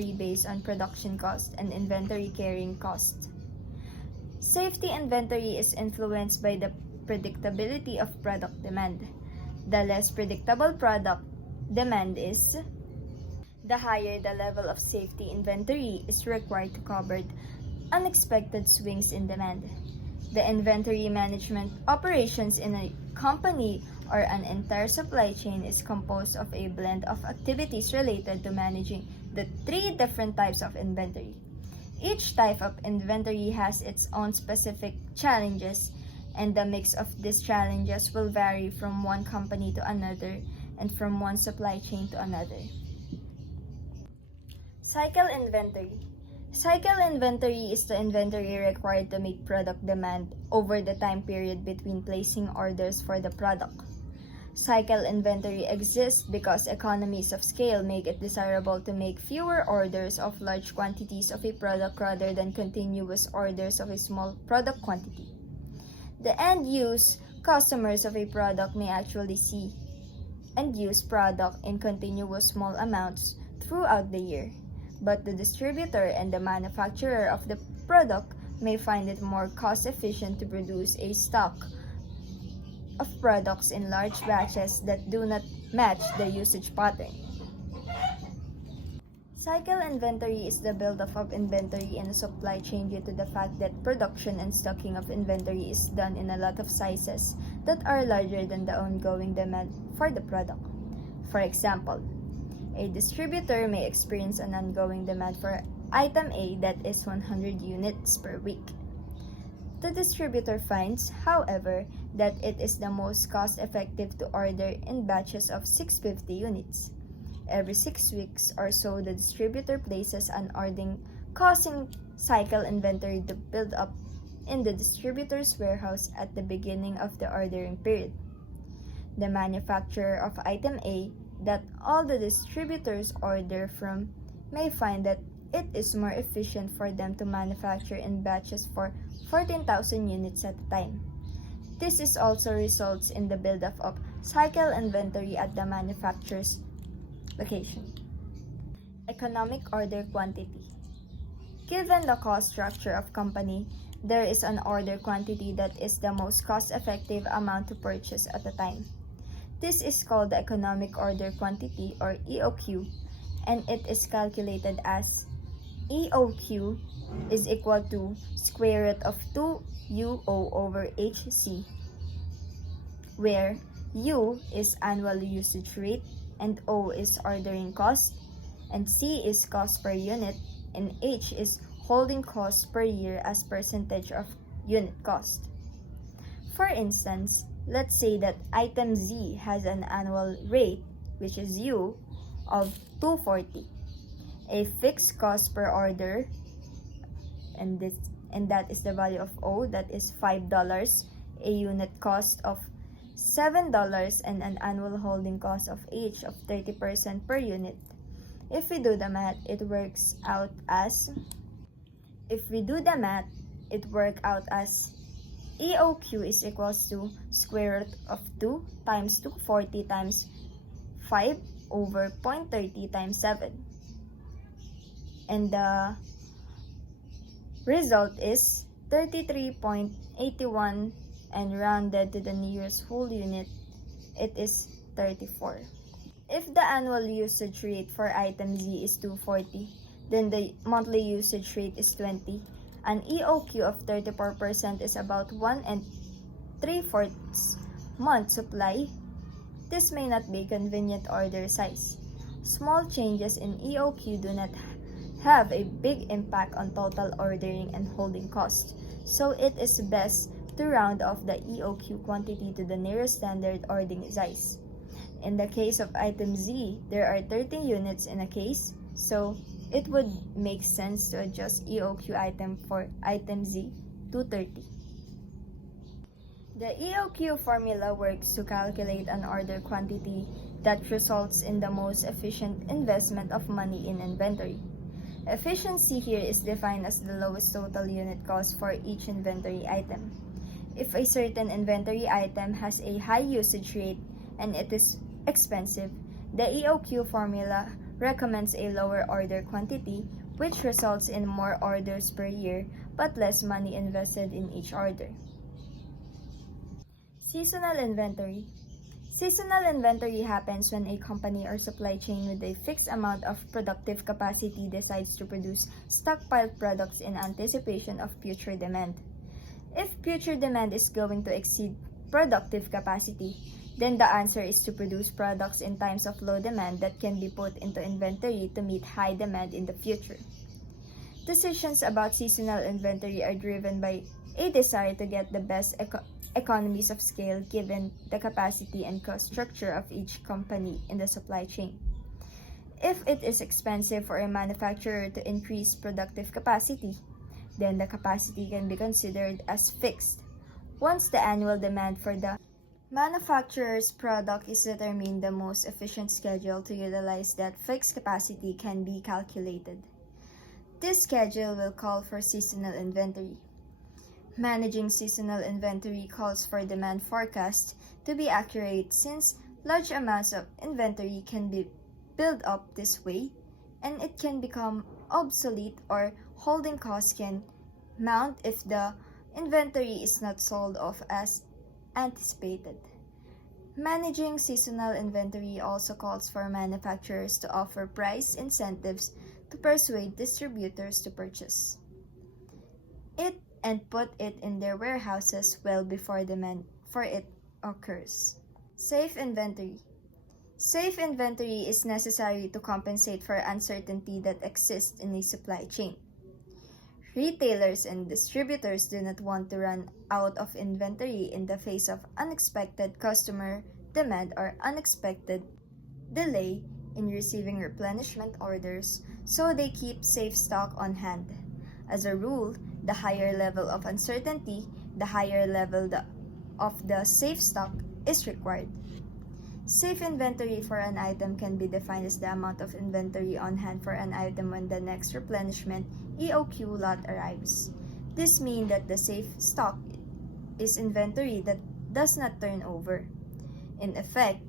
based on production cost and inventory carrying cost. Safety inventory is influenced by the predictability of product demand. The less predictable product demand is, the higher the level of safety inventory is required to cover unexpected swings in demand. The inventory management operations in a company or an entire supply chain is composed of a blend of activities related to managing the three different types of inventory. Each type of inventory has its own specific challenges, and the mix of these challenges will vary from one company to another and from one supply chain to another. Cycle inventory. Cycle inventory is the inventory required to meet product demand over the time period between placing orders for the product. Cycle inventory exists because economies of scale make it desirable to make fewer orders of large quantities of a product rather than continuous orders of a small product quantity. The end-use customers of a product may actually see and use product in continuous small amounts throughout the year, but the distributor and the manufacturer of the product may find it more cost-efficient to produce a stock of products in large batches that do not match the usage pattern. Cycle inventory is the buildup of inventory in a supply chain due to the fact that production and stocking of inventory is done in a lot of sizes that are larger than the ongoing demand for the product. For example, a distributor may experience an ongoing demand for item A that is 100 units per week. The distributor finds, however, that it is the most cost-effective to order in batches of 650 units. Every 6 weeks or so, the distributor places an order, causing cycle inventory to build up in the distributor's warehouse at the beginning of the ordering period. The manufacturer of item A that all the distributors order from may find that it is more efficient for them to manufacture in batches for 14,000 units at a time. This is also results in the buildup of cycle inventory at the manufacturer's location. Economic order quantity. Given the cost structure of company, there is an order quantity that is the most cost-effective amount to purchase at a time. This is called the economic order quantity or EOQ, and it is calculated as EOQ is equal to square root of 2UO over HC, where U is annual usage rate and O is ordering cost, and C is cost per unit, and H is holding cost per year as percentage of unit cost. For instance, let's say that item Z has an annual rate, which is U, of 240. A fixed cost per order, and that is the value of O, that is $5, a unit cost of $7, and an annual holding cost of H of 30% per unit. If we do the math, it works out as EOQ is equals to square root of 2 times 240 times 5 over 0.30 times 7. And the result is 33.81, and rounded to the nearest whole unit, it is 34. If the annual usage rate for item Z is 240, then the monthly usage rate is 20. An EOQ of 34% is about 1 3/4 month supply. This may not be convenient order size. Small changes in EOQ do not have a big impact on total ordering and holding cost, so it is best to round off the EOQ quantity to the nearest standard ordering size. In the case of item Z, there are 30 units in a case, so it would make sense to adjust EOQ item for item Z to 30. The EOQ formula works to calculate an order quantity that results in the most efficient investment of money in inventory. Efficiency here is defined as the lowest total unit cost for each inventory item. If a certain inventory item has a high usage rate and it is expensive, the EOQ formula recommends a lower order quantity, which results in more orders per year but less money invested in each order. Seasonal inventory. Seasonal inventory happens when a company or supply chain with a fixed amount of productive capacity decides to produce stockpiled products in anticipation of future demand. If future demand is going to exceed productive capacity, then the answer is to produce products in times of low demand that can be put into inventory to meet high demand in the future. Decisions about seasonal inventory are driven by a desire to get the best economies of scale given the capacity and cost structure of each company in the supply chain. If it is expensive for a manufacturer to increase productive capacity, then the capacity can be considered as fixed. Once the annual demand for the manufacturer's product is determined, the most efficient schedule to utilize that fixed capacity can be calculated. This schedule will call for seasonal inventory. Managing seasonal inventory calls for demand forecast to be accurate since large amounts of inventory can be built up this way and it can become obsolete or holding costs can mount if the inventory is not sold off as anticipated. Managing seasonal inventory also calls for manufacturers to offer price incentives to persuade distributors to purchase it and put it in their warehouses well before demand for it occurs. Safe inventory. Safe inventory is necessary to compensate for uncertainty that exists in a supply chain. Retailers and distributors do not want to run out of inventory in the face of unexpected customer demand or unexpected delay in receiving replenishment orders, so they keep safe stock on hand. As a rule, the higher level of uncertainty, the higher level of the safe stock is required. Safe inventory for an item can be defined as the amount of inventory on hand for an item when the next replenishment EOQ lot arrives. This means that the safe stock is inventory that does not turn over. In effect,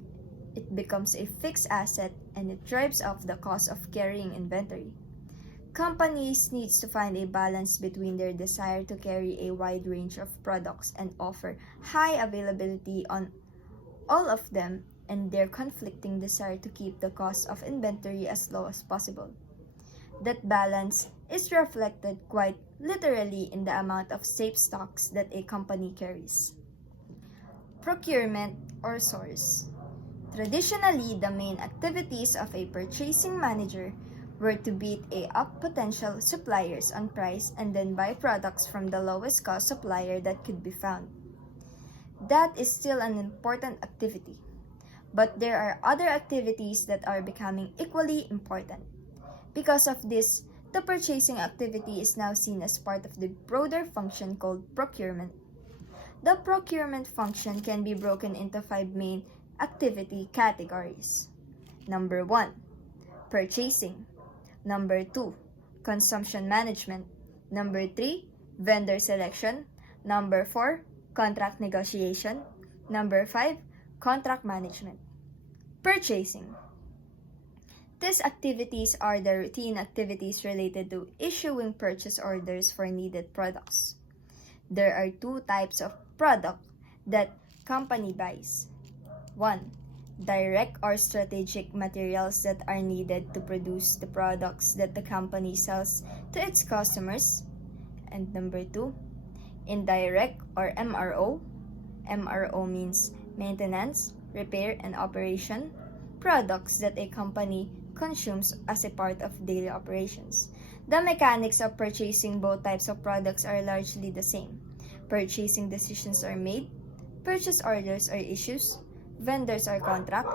it becomes a fixed asset and it drives up the cost of carrying inventory. Companies need to find a balance between their desire to carry a wide range of products and offer high availability on all of them and their conflicting desire to keep the cost of inventory as low as possible. That balance is reflected quite literally in the amount of safe stocks that a company carries. Procurement or source. Traditionally, the main activities of a purchasing manager were to beat up potential suppliers on price and then buy products from the lowest cost supplier that could be found. That is still an important activity, but there are other activities that are becoming equally important. Because of this, the purchasing activity is now seen as part of the broader function called procurement. The procurement function can be broken into 5 main activity categories. Number 1, purchasing. Number 2, consumption management. Number 3, vendor selection. Number 4, contract negotiation. Number 5, contract management. Purchasing. These activities are the routine activities related to issuing purchase orders for needed products. There are 2 types of product that company buys. 1, direct or strategic materials that are needed to produce the products that the company sells to its customers. And number 2, indirect or MRO. MRO means maintenance, repair, and operation. Products that a company consumes as a part of daily operations. The mechanics of purchasing both types of products are largely the same. Purchasing decisions are made, purchase orders are issued, vendors are contract,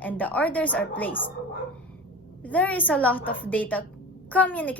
and the orders are placed. There is a lot of data communication